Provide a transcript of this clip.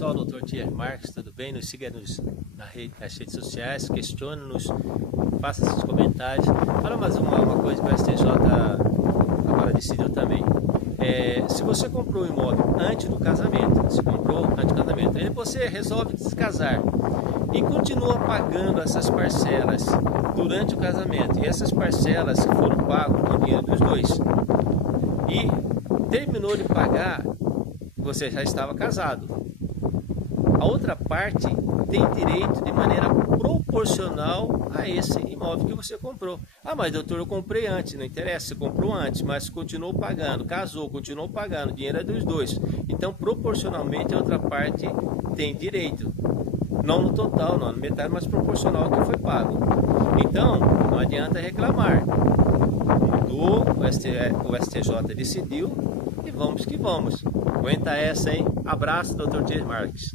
pessoal, Dr. Dias Marques, tudo bem? Nos siga nas redes sociais, questione-nos, faça seus comentários. Fala mais uma coisa que o STJ agora decidiu também. Se você comprou o imóvel antes do casamento, aí você resolve descasar e continua pagando essas parcelas durante o casamento, e essas parcelas foram pagas com o dinheiro dos dois, e terminou de pagar, você já estava casado. A outra parte tem direito de maneira proporcional a esse imóvel que você comprou. Ah, mas doutor, eu comprei antes. Não interessa, você comprou antes, mas continuou pagando, casou, continuou pagando, o dinheiro é dos dois. Então, proporcionalmente, a outra parte tem direito. Não no total, não, na metade, mas proporcional ao que foi pago. Então, não adianta reclamar. Mudou, o STJ decidiu e vamos que vamos. Aguenta essa, hein? Abraço, Dr. Dias Marques.